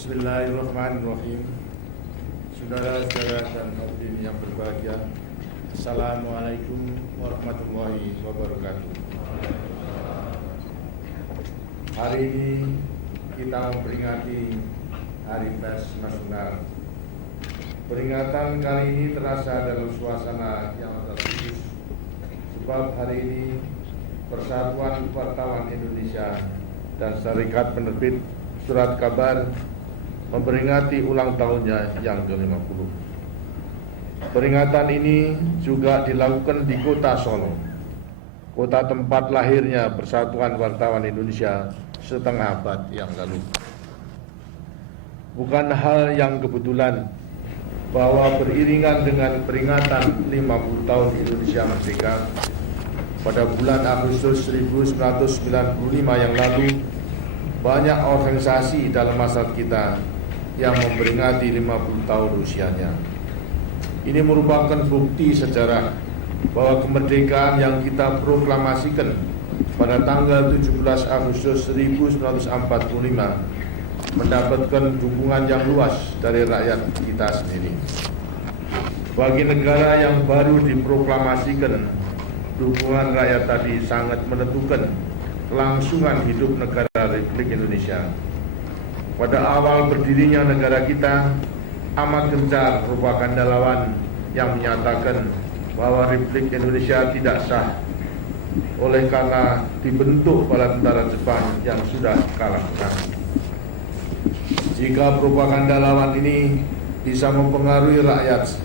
Bismillahirrahmanirrahim. Saudara-saudara dan hadirin yang berbahagia, Assalamualaikum warahmatullahi wabarakatuh. Hari ini kita memperingati Hari Pers Nasional. Peringatan kali ini terasa dalam suasana yang terkhusus, sebab hari ini Persatuan Wartawan Indonesia dan Serikat Penerbit Surat Kabar memperingati ulang tahunnya yang ke-50. Peringatan ini juga dilakukan di kota Solo, kota tempat lahirnya Persatuan Wartawan Indonesia setengah abad yang lalu. Bukan hal yang kebetulan bahwa beriringan dengan peringatan 50 tahun Indonesia Merdeka, pada bulan Agustus 1995 yang lalu, banyak organisasi dalam masyarakat kita yang memperingati 50 tahun usianya. Ini merupakan bukti sejarah bahwa kemerdekaan yang kita proklamasikan pada tanggal 17 Agustus 1945 mendapatkan dukungan yang luas dari rakyat kita sendiri. Bagi negara yang baru diproklamasikan, dukungan rakyat tadi sangat menentukan kelangsungan hidup negara Republik Indonesia. Pada awal berdirinya negara kita, Ahmad Gencar merupakan relawan yang menyatakan bahwa Republik Indonesia tidak sah oleh karena dibentuk bala tentara Jepang yang sudah kalah perang. Jika propaganda lawan ini bisa mempengaruhi rakyat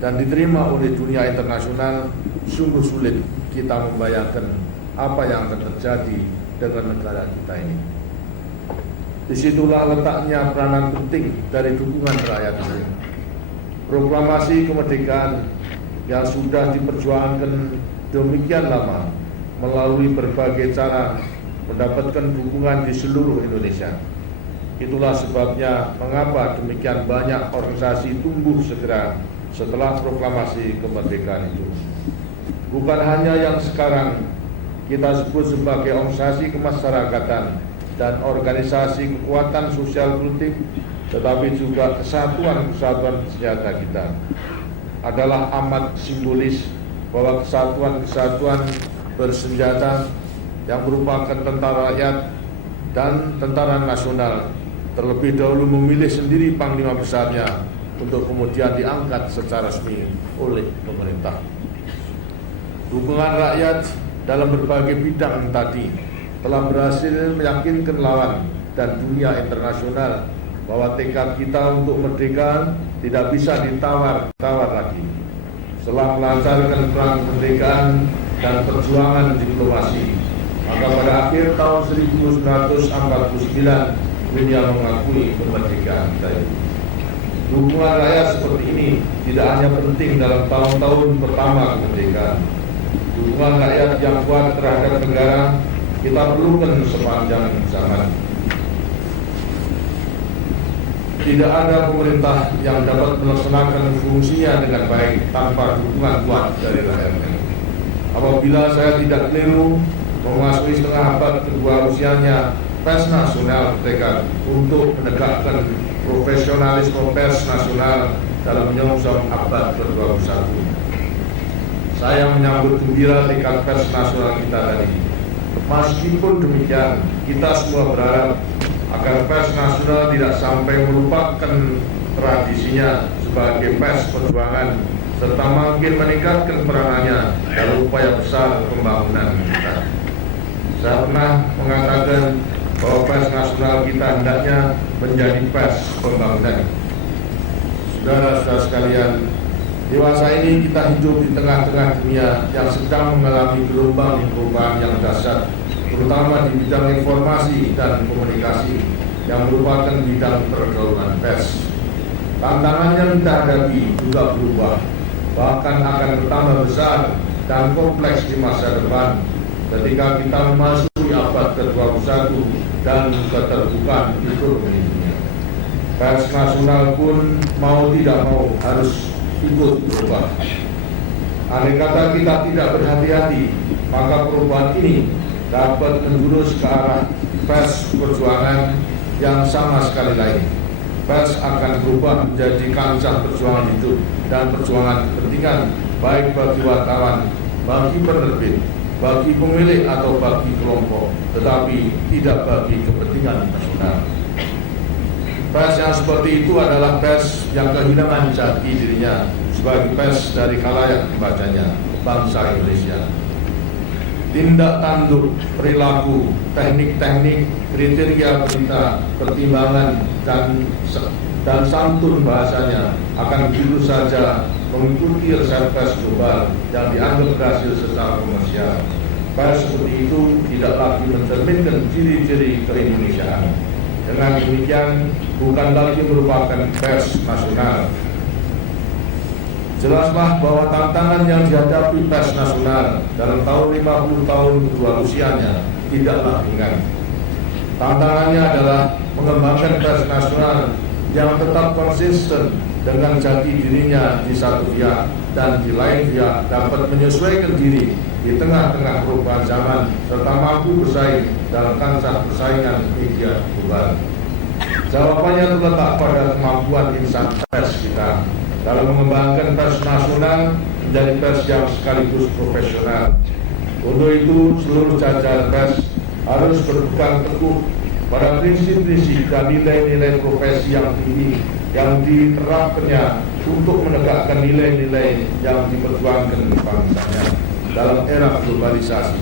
dan diterima oleh dunia internasional, sungguh sulit kita membayangkan apa yang akan terjadi dengan negara kita ini. Disitulah letaknya peranan penting dari dukungan rakyat ini. Proklamasi kemerdekaan yang sudah diperjuangkan demikian lama melalui berbagai cara mendapatkan dukungan di seluruh Indonesia. Itulah sebabnya mengapa demikian banyak organisasi tumbuh segera setelah proklamasi kemerdekaan itu. Bukan hanya yang sekarang kita sebut sebagai organisasi kemasyarakatan dan organisasi kekuatan sosial politik, tetapi juga kesatuan-kesatuan senjata kita adalah amat simbolis bahwa kesatuan-kesatuan bersenjata yang merupakan tentara rakyat dan tentara nasional terlebih dahulu memilih sendiri panglima besarnya untuk kemudian diangkat secara resmi oleh pemerintah. Dukungan rakyat dalam berbagai bidang tadi telah berhasil meyakinkan lawan dan dunia internasional bahwa tekad kita untuk merdeka tidak bisa ditawar-tawar lagi. Setelah melancarkan perang kemerdekaan dan perjuangan diplomasi, maka pada akhir tahun 1949 dunia mengakui kemerdekaan kita ini. Dukungan rakyat seperti ini tidak hanya penting dalam tahun-tahun pertama kemerdekaan. Dukungan rakyat yang kuat terhadap negara kita perlukan sepanjang zaman. Tidak ada pemerintah yang dapat melaksanakan fungsinya dengan baik tanpa dukungan kuat dari rakyatnya. Apabila saya tidak keliru, memasuki setengah abad kedua usianya, Pers Nasional Merdeka untuk menegakkan profesionalisme pers nasional dalam menyongsong abad ke-21. Saya menyambut gembira tekad pers nasional kita tadi. Meskipun demikian, kita semua berharap agar pers nasional tidak sampai melupakan tradisinya sebagai pers perjuangan serta makin meningkatkan peranannya dalam upaya besar pembangunan kita. Saya pernah mengatakan bahwa pers nasional kita hendaknya menjadi pers pembangunan. Saudara-saudara sekalian, dewasa ini kita hidup di tengah-tengah dunia yang sedang mengalami gelombang perubahan yang dahsyat, terutama di bidang informasi dan komunikasi yang merupakan bidang pergaulan pers. Tantangan yang kita hadapi juga berubah, bahkan akan bertambah besar dan kompleks di masa depan ketika kita memasuki abad ke-21 dan keterbukaan ekonomi dunia. Pers nasional pun mau tidak mau harus ikut berubah. Andai kata kita tidak berhati-hati, maka perubahan ini dapat menjurus ke arah pers perjuangan yang sama sekali lain, pers akan berubah menjadi kancah perjuangan hidup dan perjuangan kepentingan baik bagi wartawan, bagi penerbit, bagi pemilik atau bagi kelompok, tetapi tidak bagi kepentingan nasional. Pers yang seperti itu adalah pers yang kehilangan jati dirinya sebagai pers dari khalayak pembacanya, bangsa Indonesia. Tindak tanduk, perilaku, teknik-teknik, kriteria berita, pertimbangan, dan santun bahasanya akan begitu saja mengikuti resep pers global yang dianggap berhasil secara komersial. Pers seperti itu tidak lagi mencerminkan ciri-ciri keindonesiaan. Dengan demikian, bukan lagi merupakan pers nasional. Jelaslah bahwa tantangan yang dihadapi pers nasional dalam tahun 50 tahun kedua usianya tidaklah ringan. Tantangannya adalah mengembangkan pers nasional yang tetap konsisten dengan jati dirinya di satu pihak dan di lain pihak dapat menyesuaikan diri di tengah-tengah perubahan zaman serta mampu bersaing dalam kancah persaingan media global. Jawabannya terletak pada kemampuan insan pers kita dalam mengembangkan pers nasional menjadi pers yang sekaligus profesional. Untuk itu, seluruh jajaran pers harus berpegang teguh pada prinsip-prinsip dan nilai-nilai profesi yang tinggi yang diterapkannya untuk menegakkan nilai-nilai yang diperjuangkan bangsanya dalam era globalisasi.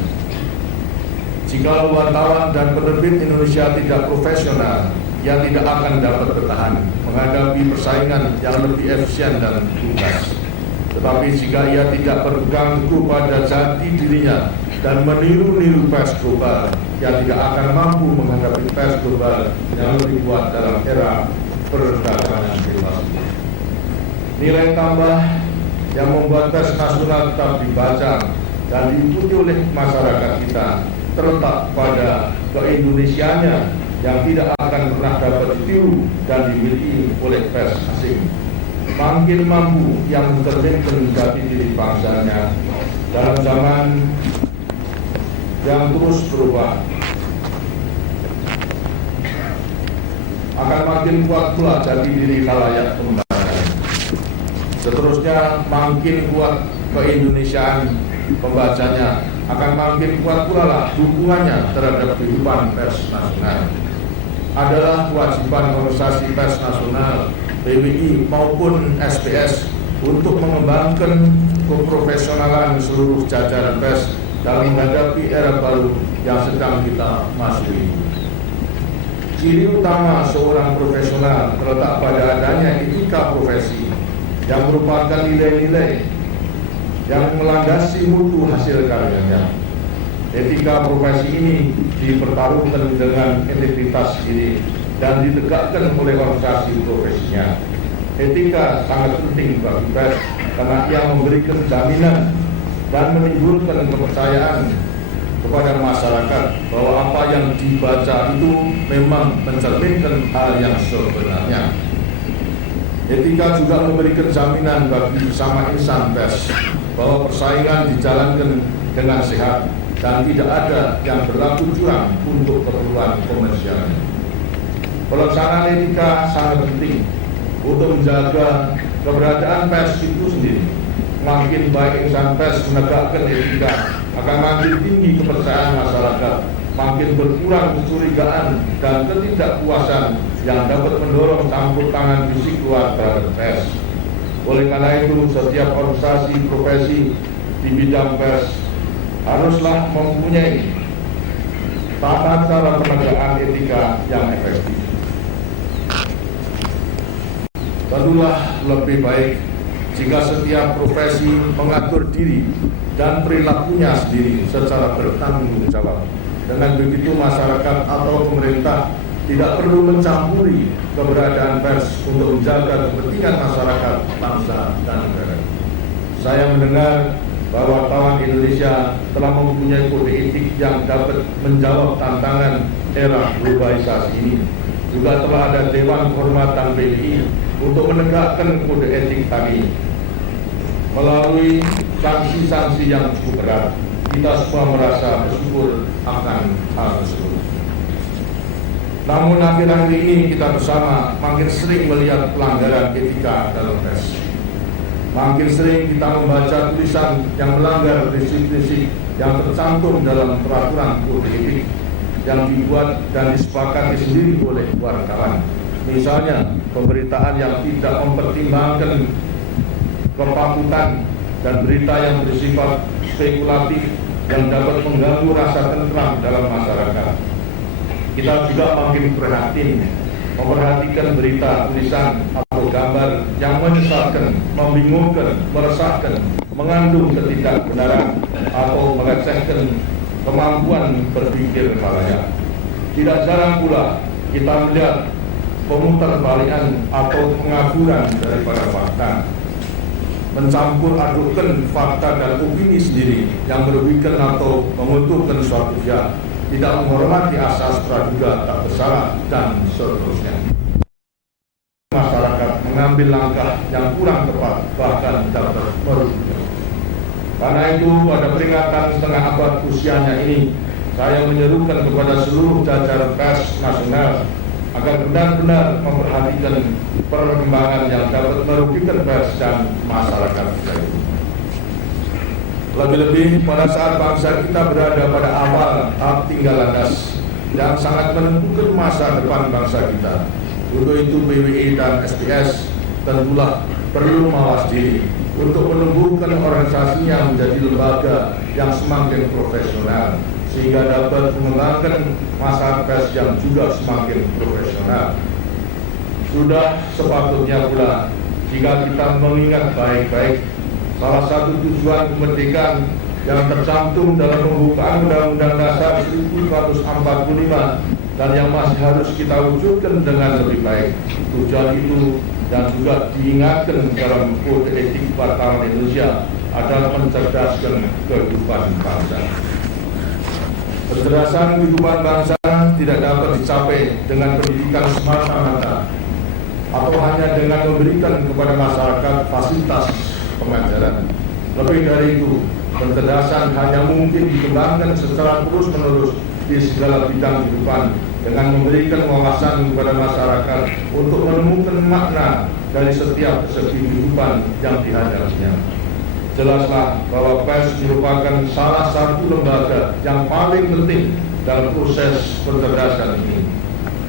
Jika wartawan dan penerbit Indonesia tidak profesional, ia tidak akan dapat bertahan menghadapi persaingan yang lebih efisien dan tuntas. Tetapi jika ia tidak berpegang teguh pada jati dirinya dan meniru-niru pers global, ia tidak akan mampu menghadapi pers global yang lebih kuat dalam era perdagangan bebas. Nilai tambah yang membuat pers nasional tetap dibaca dan diikuti oleh masyarakat kita terletak pada keindonesiaannya yang tidak akan pernah dapat ditiru dan dimiliki oleh pers asing. Makin mampu yang mencerminkan jati diri bangsanya dalam zaman yang terus berubah, akan makin kuat pula jati diri khalayak pembacanya. Seterusnya, makin kuat keindonesiaan pembacanya, akan makin kuat pula lah dukungannya terhadap kehidupan pers nasional. Adalah kewajiban organisasi pers nasional, PBI maupun SBS untuk mengembangkan keprofesionalan seluruh jajaran pers dalam menghadapi era baru yang sedang kita masuki. Ciri utama seorang profesional terletak pada adanya etika profesi yang merupakan nilai-nilai yang melandasi mutu hasil karyanya. Etika profesi ini dipertaruhkan dengan integritas diri dan ditegakkan oleh organisasi profesinya. Etika sangat penting bagi pers karena ia memberikan jaminan dan menimbulkan kepercayaan kepada masyarakat bahwa apa yang dibaca itu memang mencerminkan hal yang sebenarnya. Etika juga memberikan jaminan bagi sesama insan pers bahwa persaingan dijalankan dengan sehat dan tidak ada yang berlaku curang untuk keperluan komersial. Pelaksanaan etika sangat penting untuk menjaga keberadaan pers itu sendiri. Makin baik insan pers menegakkan etika, akan makin tinggi kepercayaan masyarakat, makin berkurang kecurigaan dan ketidakpuasan yang dapat mendorong campur tangan fisik luar terhadap pers. Oleh karena itu, setiap organisasi profesi di bidang pers haruslah mempunyai tata cara penegakan etika yang efektif. Tentulah lebih baik jika setiap profesi mengatur diri dan perilakunya sendiri secara bertanggung jawab. Dengan begitu masyarakat atau pemerintah tidak perlu mencampuri keberadaan pers untuk menjaga kepentingan masyarakat, bangsa, dan negara. Saya mendengar bahwa wartawan Indonesia telah mempunyai kode etik yang dapat menjawab tantangan era globalisasi ini. Juga telah ada Dewan Kehormatan PBI untuk menegakkan kode etik tadi. Melalui sanksi-sanksi yang cukup berat, kita semua merasa bersyukur akan hal tersebut. Namun akhir-akhir ini kita bersama makin sering melihat pelanggaran etika dalam pers. Makin sering kita membaca tulisan yang melanggar prinsip-prinsip yang tercantum dalam peraturan kode etik yang dibuat dan disepakati sendiri oleh wartawan. Misalnya, pemberitaan yang tidak mempertimbangkan kepatutan dan berita yang bersifat spekulatif yang dapat mengganggu rasa tentram dalam masyarakat. Kita juga makin prihatin memperhatikan berita, tulisan atau gambar yang menyesatkan, membingungkan, meresahkan, mengandung ketidakbenaran atau melecehkan kemampuan berpikir khalayak. Tidak jarang pula kita melihat pemutarbalikan atau pengaburan daripada fakta, mencampur adukkan fakta dan opini sendiri yang merugikan atau menguntungkan suatu pihak, tidak menghormati asas praduga tak bersalah, dan seterusnya. Masyarakat mengambil langkah yang kurang tepat, bahkan dapat merugikan. Karena itu, pada peringatan setengah abad usianya ini, saya menyerukan kepada seluruh jajaran pers nasional agar benar-benar memperhatikan perkembangan yang dapat merugikan pers dan masyarakat kita itu. Lebih-lebih pada saat bangsa kita berada pada awal tahap tinggal landas yang sangat menentukan masa depan bangsa kita. Untuk itu PWI dan SPS tentulah perlu mawas diri untuk menumbuhkan organisasinya menjadi lembaga yang semakin profesional sehingga dapat mengembangkan masa pers yang juga semakin profesional. Sudah sepatutnya pula jika kita mengingat baik-baik salah satu tujuan kemerdekaan yang tercantum dalam pembukaan Undang-Undang Dasar 1945 dan yang masih harus kita wujudkan dengan lebih baik. Tujuan itu dan juga diingatkan dalam Kode Etik Wartawan Indonesia adalah mencerdaskan kehidupan bangsa. Kecerdasan kehidupan bangsa tidak dapat dicapai dengan pendidikan semata-mata atau hanya dengan memberikan kepada masyarakat fasilitas pengajaran. Lebih dari itu, kecerdasan hanya mungkin dikembangkan secara terus-menerus di segala bidang kehidupan dengan memberikan wawasan kepada masyarakat untuk menemukan makna dari setiap segi kehidupan yang dihadapinya. Jelaslah bahwa pers merupakan salah satu lembaga yang paling penting dalam proses kecerdasan ini.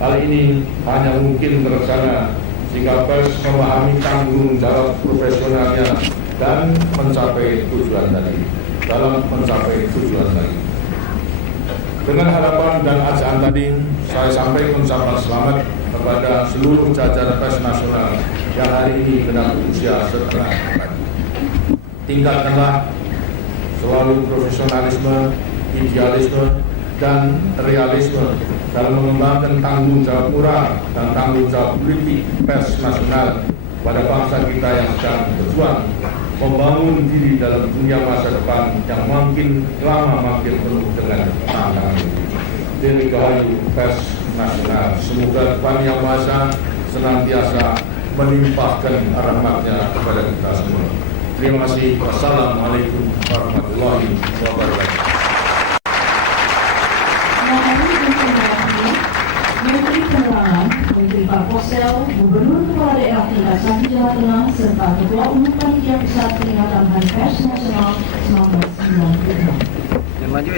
Hal ini hanya mungkin terlaksana jika pers memahami tanggung jawab profesionalnya dan mencapai tujuan tadi. Dengan harapan dan ajaan tadi, saya sampaikan ucapan selamat kepada seluruh jajaran pers nasional yang hari ini genap usia setengah abad. Tingkatkanlah selalu profesionalisme, idealisme, dan realisme dalam mengembangkan tanggung jawab moral dan tanggung jawab politik pers nasional pada bangsa kita yang sedang berjuang membangun diri dalam dunia masa depan yang makin lama makin penuh dengan tantangan. Dirgahayu pers nasional. Semoga Tuhan Yang Maha Esa senantiasa melimpahkan rahmat-Nya kepada kita semua. Terima kasih. Wassalamualaikum warahmatullahi wabarakatuh. Menteri Penerangan, Menteri Parposel, Gubernur Kepala Daerah Tingkat 1 Jawa Tengah, serta Ketua Umum Panitia Pusat Peringatan Hari Pers Nasional 1996. Yang maju,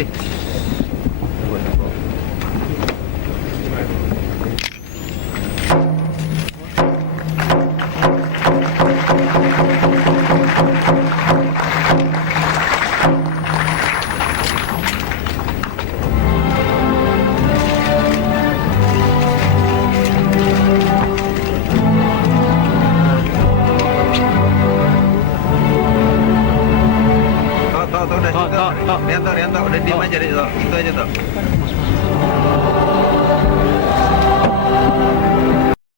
Rianto, udah diem aja deh, itu aja tuh.